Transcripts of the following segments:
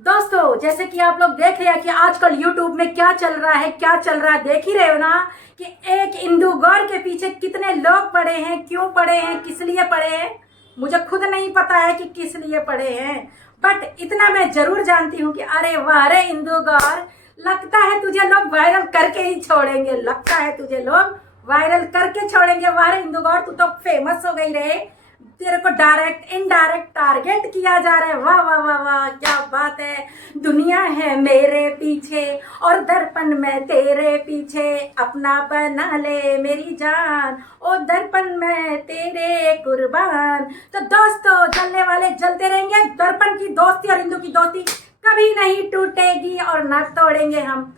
दोस्तों, जैसे कि आप लोग देख रहे हैं कि आजकल YouTube में क्या चल रहा है, देख ही रहे हो ना कि एक इंदु गौर के पीछे कितने लोग पड़े हैं, क्यों पड़े हैं, किस लिए पड़े हैं। मुझे खुद नहीं पता है कि किस लिए पड़े हैं, बट इतना मैं जरूर जानती हूँ कि अरे वाह रे इंदु गौर, लगता है तुझे लोग वायरल करके ही छोड़ेंगे, लगता है तुझे लोग वायरल करके छोड़ेंगे। वाह रे इंदु गौर, तू तो फेमस हो गई रे, तेरे को डायरेक्ट इनडायरेक्ट टारगेट किया जा रहा है। वाह वाह वाह वाह, क्या बात है। दुनिया है मेरे पीछे और दर्पण में तेरे पीछे, अपना बना ले मेरी जान, ओ दर्पण में तेरे कुर्बान। तो दोस्तों, जलने वाले जलते रहेंगे। दर्पण की दोस्ती और इंदु की दोस्ती कभी नहीं टूटेगी और न तोड़ेंगे हम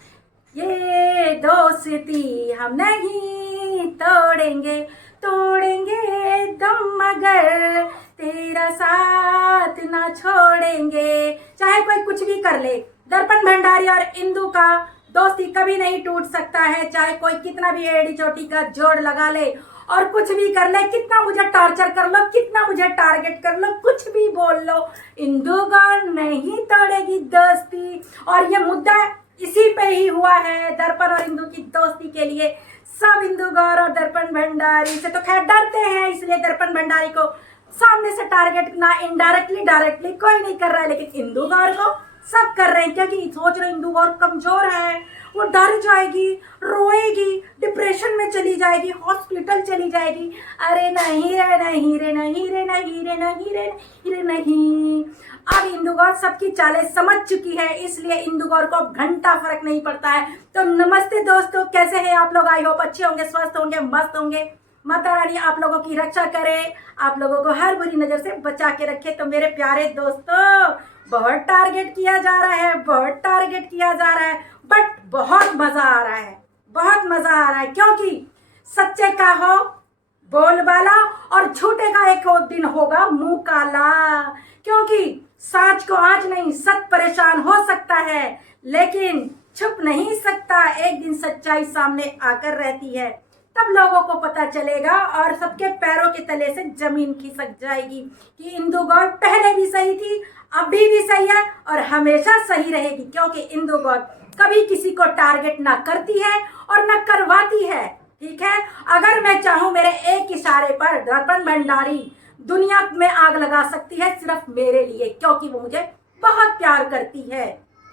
ये दोस्ती, हम नहीं तोड़ेंगे, तोड़ेंगे दम मगर तेरा साथ ना छोड़ेंगे। चाहे कोई कुछ भी कर ले, दर्पण भंडारी और इंदु का दोस्ती कभी नहीं टूट सकता है। चाहे कोई कितना भी एड़ी चोटी का जोड़ लगा ले और कुछ भी कर ले, कितना मुझे टॉर्चर कर लो, कितना मुझे टारगेट कर लो, कुछ भी बोल लो, इंदु गौर नहीं तोड़ेगी दोस्ती। और ये मुद्दा इसी पे ही हुआ है, दर्पण और इंदु की दोस्ती के लिए। सब इंदु गौर और दर्पण भंडारी से तो खैर डरते हैं, इसलिए दर्पण भंडारी को सामने से टारगेट ना इनडायरेक्टली डायरेक्टली कोई नहीं कर रहा है, लेकिन इंदु गौर को सब कर रहे हैं, क्योंकि सोच रहे इंदु गौर कमजोर है, वो डर जाएगी, रोएगी, डिप्रेशन में चली जाएगी, हॉस्पिटल चली जाएगी। अरे नहीं रे, नहीं रे, नहीं रे, नहीं रे, नहीं रे, नहीं रे, नहीं। अब इंदु गौर सबकी चालें समझ चुकी है, इसलिए इंदु गौर को अब घंटा फर्क नहीं पड़ता है। तो नमस्ते दोस्तों, कैसे हैं आप लोग? आई होप अच्छे होंगे, स्वस्थ होंगे, मस्त होंगे। माता रानी आप लोगों की रक्षा करे, आप लोगों को हर बुरी नजर से बचा के रखे। तो मेरे प्यारे दोस्तों, बहुत टारगेट किया जा रहा है, बहुत टारगेट किया जा रहा है, बट बहुत मजा आ रहा है, बहुत मजा आ रहा है, क्योंकि सच्चे का हो बोलबाला और झूठे का एक दिन होगा मुंह काला। क्योंकि साच को आज नहीं, सच परेशान हो सकता है, लेकिन छुप नहीं सकता। एक दिन सच्चाई सामने आकर रहती है, तब लोगों को पता चलेगा और सबके पैरों के तले से जमीन खिसक जाएगी कि इंदु गौर पहले भी सही थी, अभी भी सही है और हमेशा सही रहेगी। क्योंकि इंदु गौर कभी किसी को टारगेट ना करती है और ना करवाती है, ठीक है। अगर मैं चाहूं, मेरे एक इशारे पर दर्पण भंडारी दुनिया में आग लगा सकती है, सिर्फ मेरे लिए, क्योंकि वो मुझे बहुत प्यार करती है,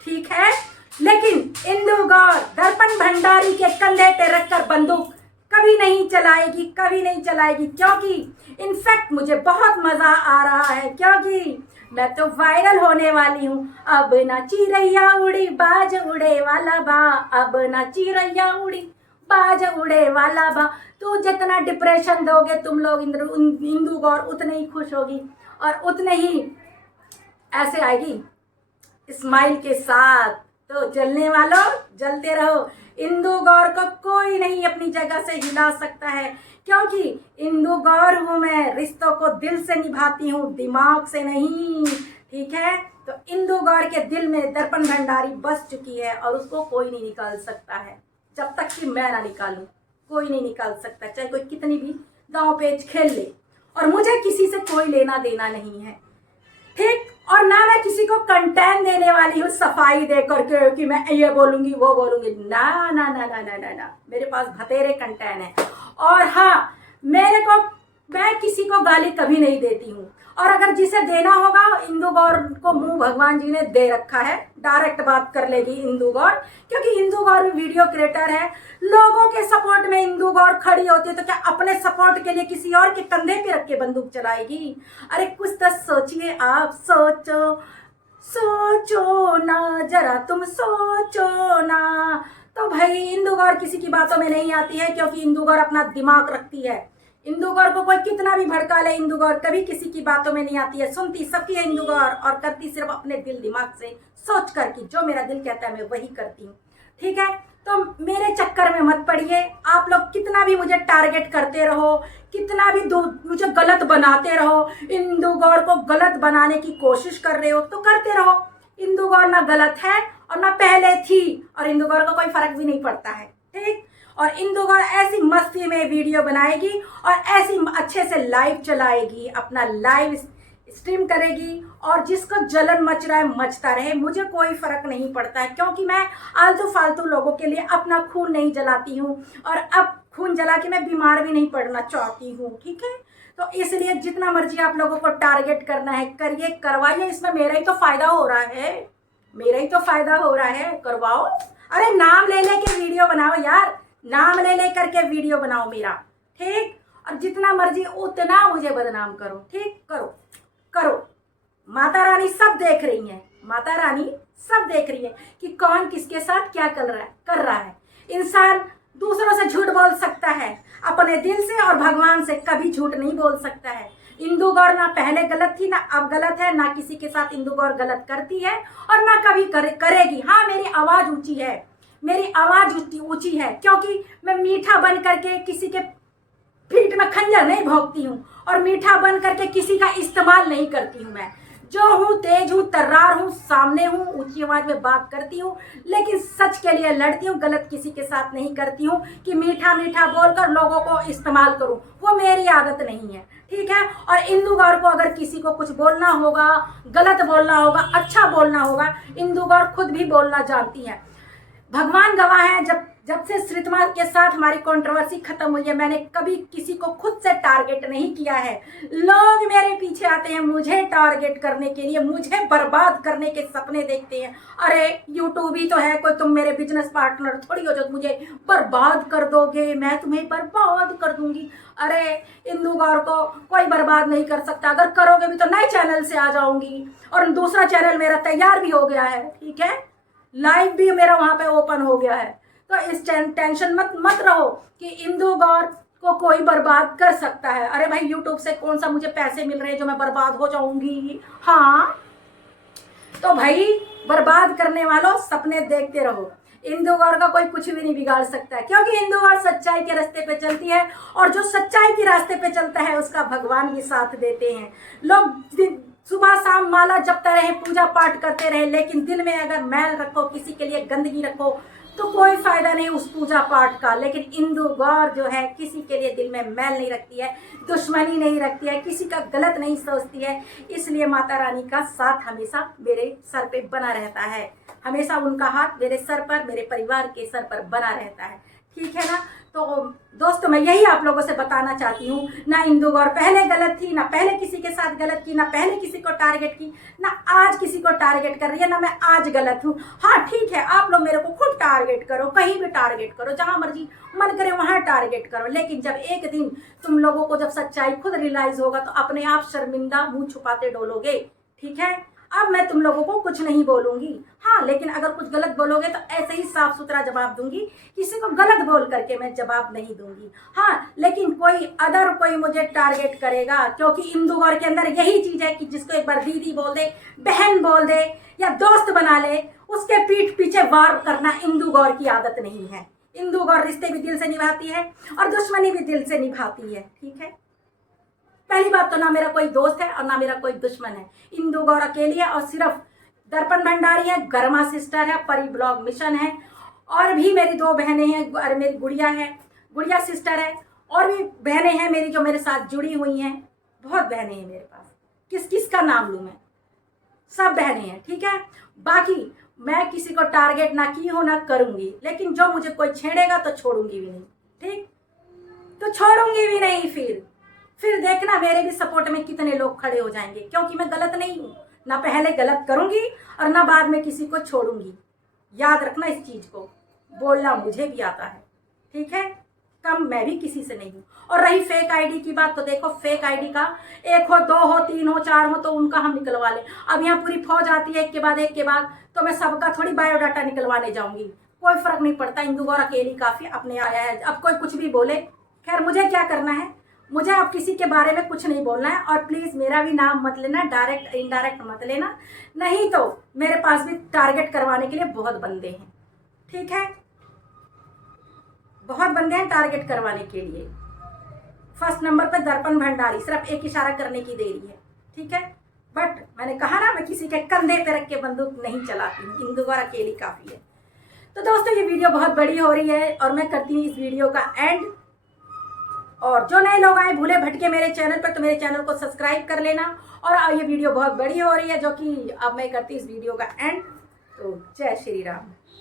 ठीक है। लेकिन इंदु गौर दर्पण भंडारी के कंधे पे रखकर बंदूक कभी नहीं चलाएगी, कभी नहीं चलाएगी, क्योंकि इनफैक्ट मुझे बहुत मजा आ रहा है, क्योंकि मैं तो वायरल होने वाली हूँ। अब ना चिरैया उड़ी बाज उड़े वाला बा, अब ना चिरैया उड़ी बाज उड़े वाला बा। तो जितना डिप्रेशन दोगे तुम लोग इंदु गौर उतने ही खुश होगी और उतने ही ऐसे आएगी स्माइल के साथ। तो जलने वालों जलते रहो, इंदु गौर को कोई नहीं अपनी जगह से हिला सकता है, क्योंकि इंदु गौर हूं मैं, रिश्तों को दिल से निभाती हूँ, दिमाग से नहीं, ठीक है। तो इंदु गौर के दिल में दर्पण भंडारी बस चुकी है और उसको कोई नहीं निकाल सकता है, जब तक कि मैं ना निकालूं, कोई नहीं निकाल सकता, चाहे कोई कितनी भी दांव पेच खेल ले। और मुझे किसी से कोई लेना देना नहीं है, ठीक। और ना मैं किसी को कंटेंट देने वाली हूँ सफाई दे करके कि मैं ये बोलूंगी वो बोलूंगी, ना ना ना ना ना ना ना, मेरे पास बतेरे कंटेंट है। और हाँ, मैं किसी को गाली कभी नहीं देती हूँ, और अगर जिसे देना होगा, इंदु गौर को मुंह भगवान जी ने दे रखा है, डायरेक्ट बात कर लेगी इंदु गौर, क्योंकि इंदु गौर भी वीडियो क्रिएटर है। लोगों के सपोर्ट में इंदु गौर खड़ी होती है, तो क्या अपने सपोर्ट के लिए किसी और के कंधे पे रख के बंदूक चलाएगी? अरे कुछ तो सोचिए आप, सोचो सोचो ना, जरा तुम सोचो ना। तो भाई इंदु गौर किसी की बातों में नहीं आती है, क्योंकि इंदु गौर अपना दिमाग रखती है। इंदु गौर को कोई कितना भी भड़का ले, इंदु गौर कभी किसी की बातों में नहीं आती है, सुनती सबकी है इंदु गौर, और करती सिर्फ अपने दिल दिमाग से सोच कर कि जो मेरा दिल कहता है मैं वही करती हूँ, ठीक है। तो मेरे चक्कर में मत पड़िए। आप लोग कितना भी मुझे टारगेट करते रहो, कितना भी मुझे गलत बनाते रहो, इंदु गौर को गलत बनाने की कोशिश कर रहे हो तो करते रहो। इंदु गौर ना गलत है और ना पहले थी, और इंदु गौर को कोई फर्क भी नहीं पड़ता है, ठीक। और इंदु गौर ऐसी मस्ती में वीडियो बनाएगी और ऐसी अच्छे से लाइव चलाएगी, अपना लाइव स्ट्रीम करेगी और जिसको जलन मच रहा है मचता रहे, मुझे कोई फर्क नहीं पड़ता है, क्योंकि मैं आलतू फालतू लोगों के लिए अपना खून नहीं जलाती हूँ और अब खून जला के मैं बीमार भी नहीं पड़ना चाहती हूँ। ठीक है, तो इसलिए जितना मर्जी आप लोगों को टारगेट करना है करिए, करवाइए, इसमें मेरा ही तो फायदा हो रहा है, मेरा ही तो फायदा हो रहा है, करवाओ। अरे नाम ले लेके वीडियो बनाओ यार, नाम ले ले करके वीडियो बनाओ मेरा, ठीक। और जितना मर्जी उतना मुझे बदनाम करो, ठीक, करो करो। माता रानी सब देख रही है, माता रानी सब देख रही है कि कौन किसके साथ क्या कर रहा है। इंसान दूसरों से झूठ बोल सकता है, अपने दिल से और भगवान से कभी झूठ नहीं बोल सकता है। इंदु गौर ना पहले गलत थी, ना अब गलत है, ना किसी के साथ इंदु गौर गलत करती है और ना कभी करेगी। हाँ, मेरी आवाज ऊंची है, मेरी आवाज ऊंची है, क्योंकि मैं मीठा बन करके किसी के पीठ में खंजर नहीं भोंकती हूँ और मीठा बन करके किसी का इस्तेमाल नहीं करती हूँ। मैं जो हूँ, तेज हूँ, तर्रार हूँ, सामने हूँ, ऊंची आवाज में बात करती हूँ, लेकिन सच के लिए लड़ती हूँ, गलत किसी के साथ नहीं करती हूँ कि मीठा मीठा बोलकर लोगों को इस्तेमाल करूँ, वो मेरी आदत नहीं है, ठीक है। और इंदु गौर को अगर किसी को कुछ बोलना होगा, गलत बोलना होगा, अच्छा बोलना होगा, इंदु गौर खुद भी बोलना जानती है। भगवान गवाह है, जब से श्रीतमा के साथ हमारी कंट्रोवर्सी खत्म हुई है, मैंने कभी किसी को खुद से टारगेट नहीं किया है। लोग मेरे पीछे आते हैं मुझे टारगेट करने के लिए, मुझे बर्बाद करने के सपने देखते हैं। अरे यूट्यूब ही तो है, कोई तुम मेरे बिजनेस पार्टनर थोड़ी हो जो मुझे बर्बाद कर दोगे, मैं तुम्हें बर्बाद कर दूंगी। अरे इंदु गौर को कोई बर्बाद नहीं कर सकता, अगर करोगे भी तो नए चैनल से आ जाऊंगी और दूसरा चैनल मेरा तैयार भी हो गया है, ठीक है, लाइव भी मेरा वहां पे ओपन हो गया है। तो इस टेंशन मत रहो कि इंदु गौर को कोई बर्बाद कर सकता है। अरे भाई, यूट्यूब से कौन सा मुझे पैसे मिल रहे हैं जो मैं बर्बाद हो जाऊंगी? हाँ, तो भाई बर्बाद करने वालों सपने देखते रहो, इंदु गौर का कोई कुछ भी नहीं बिगाड़ सकता है, क्योंकि इंदु गौर सच्चाई के रास्ते पे चलती है और जो सच्चाई के रास्ते पे चलता है उसका भगवान भी साथ देते हैं। लोग सुबह शाम माला जपते रहे, पूजा पाठ करते रहे, लेकिन दिल में अगर मैल रखो, किसी के लिए गंदगी रखो, तो कोई फायदा नहीं उस पूजा पाठ का। लेकिन इंदु गौर जो है किसी के लिए दिल में मैल नहीं रखती है, दुश्मनी नहीं रखती है, किसी का गलत नहीं सोचती है, इसलिए माता रानी का साथ हमेशा मेरे सर पे बना रहता है, हमेशा उनका हाथ मेरे सर पर, मेरे परिवार के सर पर बना रहता है, ठीक है ना। तो दोस्तों, मैं यही आप लोगों से बताना चाहती हूँ, ना इंदु गौर पहले गलत थी, ना पहले किसी के साथ गलत की, ना पहले किसी को टारगेट की, ना आज किसी को टारगेट कर रही है, ना मैं आज गलत हूँ। हाँ ठीक है, आप लोग मेरे को खुद टारगेट करो, कहीं भी टारगेट करो, जहां मर्जी मन करे वहां टारगेट करो, लेकिन जब एक दिन तुम लोगों को जब सच्चाई खुद रियलाइज होगा तो अपने आप शर्मिंदा मुंह छुपाते डोलोगे, ठीक है। अब मैं तुम लोगों को कुछ नहीं बोलूंगी, हाँ, लेकिन अगर कुछ गलत बोलोगे तो ऐसे ही साफ सुथरा जवाब दूंगी, किसी को गलत बोल करके मैं जवाब नहीं दूंगी। हाँ, लेकिन कोई मुझे टारगेट करेगा, क्योंकि इंदु गौर के अंदर यही चीज है कि जिसको एक बार दीदी बोल दे, बहन बोल दे या दोस्त बना ले, उसके पीठ पीछे वार करना इंदु गौर की आदत नहीं है। इंदु गौर रिश्ते भी दिल से निभाती है और दुश्मनी भी दिल से निभाती है, ठीक है। पहली बात तो ना मेरा कोई दोस्त है और ना मेरा कोई दुश्मन है, इंदु गौर अकेली है और सिर्फ दर्पण भंडारी है, गर्मा सिस्टर है, परी ब्लॉग मिशन है, और भी मेरी 2 बहनें हैं, और मेरी गुड़िया है, गुड़िया सिस्टर है, और भी बहनें हैं मेरी जो मेरे साथ जुड़ी हुई हैं, बहुत बहनें हैं मेरे पास, किस किस का नाम लूँ मैं, सब बहनें हैं, ठीक है। बाकी मैं किसी को टारगेट ना की हो ना करूंगी, लेकिन जो मुझे कोई छेड़ेगा तो छोड़ूंगी भी नहीं, ठीक, तो छोड़ूंगी भी नहीं। फिर देखना मेरे भी सपोर्ट में कितने लोग खड़े हो जाएंगे, क्योंकि मैं गलत नहीं हूँ, ना पहले गलत करूंगी और ना बाद में किसी को छोड़ूंगी। याद रखना इस चीज को, बोलना मुझे भी आता है, ठीक है, कम मैं भी किसी से नहीं हूँ। और रही फेक आईडी की बात, तो देखो फेक आईडी का 1 हो, 2 हो, 3 हो, 4 हो तो उनका हम निकलवा लें। अब यहाँ पूरी फौज आती है एक के बाद, तो मैं सबका थोड़ी बायोडाटा निकलवाने जाऊंगी, कोई फर्क नहीं पड़ता, इंदु गौर अकेली काफी अपने आया है। अब कोई कुछ भी बोले, खैर मुझे क्या करना है, मुझे अब किसी के बारे में कुछ नहीं बोलना है। और प्लीज मेरा भी नाम मत लेना, डायरेक्ट इनडायरेक्ट मत लेना, नहीं तो मेरे पास भी टारगेट करवाने के लिए बहुत बंदे हैं, ठीक है, बहुत बंदे हैं टारगेट करवाने के लिए। फर्स्ट नंबर पे दर्पण भंडारी, सिर्फ एक इशारा करने की देरी है, ठीक है। बट मैंने कहा ना, मैं किसी के कंधे पे रख के बंदूक नहीं चलाती हूँ, इंदु गौर अकेली काफी है। तो दोस्तों, ये वीडियो बहुत बड़ी हो रही है और मैं करती हूँ इस वीडियो का एंड। और जो नए लोग आए भूले भटके मेरे चैनल पर, तो मेरे चैनल को सब्सक्राइब कर लेना। और ये वीडियो बहुत बड़ी हो रही है, जो कि अब मैं करती इस वीडियो का एंड। तो जय श्री राम।